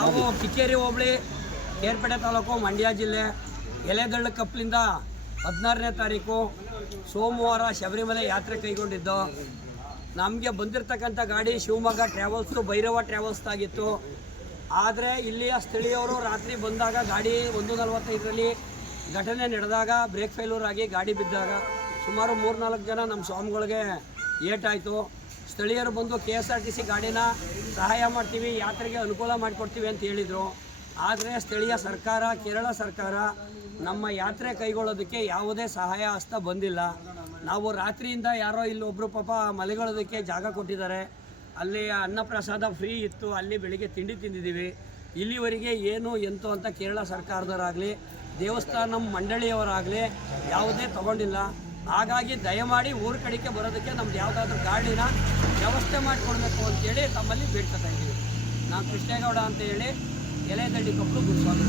ನಾವು ಕಿಕ್ಕೇರಿ ಹೋಬಳಿ ಕೇರ್ಪೇಟೆ ತಾಲೂಕು ಮಂಡ್ಯ ಜಿಲ್ಲೆ ಎಲೆದಳ್ಳ ಕಪ್ಪಲಿಂದ 16ನೇ ತಾರೀಕು ಸೋಮವಾರ ಶಬರಿಮಲೆ ಯಾತ್ರೆ ಕೈಗೊಂಡಿದ್ದು. ನಮಗೆ ಬಂದಿರತಕ್ಕಂಥ ಗಾಡಿ ಶಿವಮೊಗ್ಗ ಟ್ರಾವೆಲ್ಸು ಭೈರವ ಟ್ರಾವೆಲ್ಸ್ದಾಗಿತ್ತು. ಆದರೆ ಇಲ್ಲಿಯ ಸ್ಥಳೀಯರು ರಾತ್ರಿ ಬಂದಾಗ ಗಾಡಿ 1:45ರಲ್ಲಿ ಘಟನೆ ನಡೆದಾಗ ಬ್ರೇಕ್ ಫೇಲ್ಯೂರ್ ಆಗಿ ಗಾಡಿ ಬಿದ್ದಾಗ ಸುಮಾರು 3-4 ಜನ ನಮ್ಮ ಸ್ವಾಮಿಗಳಿಗೆ ಏಟಾಯಿತು. ಸ್ಥಳೀಯರು ಬಂದು KSRTC ಗಾಡಿನ ಸಹಾಯ ಮಾಡ್ತೀವಿ, ಯಾತ್ರೆಗೆ ಅನುಕೂಲ ಮಾಡಿಕೊಡ್ತೀವಿ ಅಂತ ಹೇಳಿದರು. ಆದರೆ ಸ್ಥಳೀಯ ಸರ್ಕಾರ, ಕೇರಳ ಸರ್ಕಾರ ನಮ್ಮ ಯಾತ್ರೆ ಕೈಗೊಳ್ಳೋದಕ್ಕೆ ಯಾವುದೇ ಸಹಾಯ ಹಸ್ತ ಬಂದಿಲ್ಲ. ನಾವು ರಾತ್ರಿಯಿಂದ ಯಾರೋ ಇಲ್ಲೊಬ್ಬರು ಪಾಪ ಮಲೆಗೊಳ್ಳೋದಕ್ಕೆ ಜಾಗ ಕೊಟ್ಟಿದ್ದಾರೆ. ಅಲ್ಲಿ ಅನ್ನಪ್ರಸಾದ ಫ್ರೀ ಇತ್ತು, ಅಲ್ಲಿ ಬೆಳಿಗ್ಗೆ ತಿಂಡಿ ತಿಂದಿದ್ದೀವಿ. ಇಲ್ಲಿವರೆಗೆ ಏನು ಎಂತು ಅಂತ ಕೇರಳ ಸರ್ಕಾರದವರಾಗಲಿ ದೇವಸ್ಥಾನ ಮಂಡಳಿಯವರಾಗಲಿ ಯಾವುದೇ ತಗೊಂಡಿಲ್ಲ. ಹಾಗಾಗಿ ದಯಮಾಡಿ ಊರ ಕಡೆಗೆ ಬರೋದಕ್ಕೆ ನಮ್ದು ಯಾವುದಾದ್ರೂ ಗಾಡಿನ ವ್ಯವಸ್ಥೆ ಮಾಡಿಕೊಡ್ಬೇಕು ಅಂತೇಳಿ ತಮ್ಮಲ್ಲಿ ಬೇಡ್ಕೊತಾ ಇದ್ದೀವಿ. ನಾನು ಕೃಷ್ಣೇಗೌಡ ಅಂತ ಹೇಳಿ ಎಲೆದಳ್ಳಿ ಕೊಪ್ಪಲು ಗುರುಸ್ವಾಮಿ.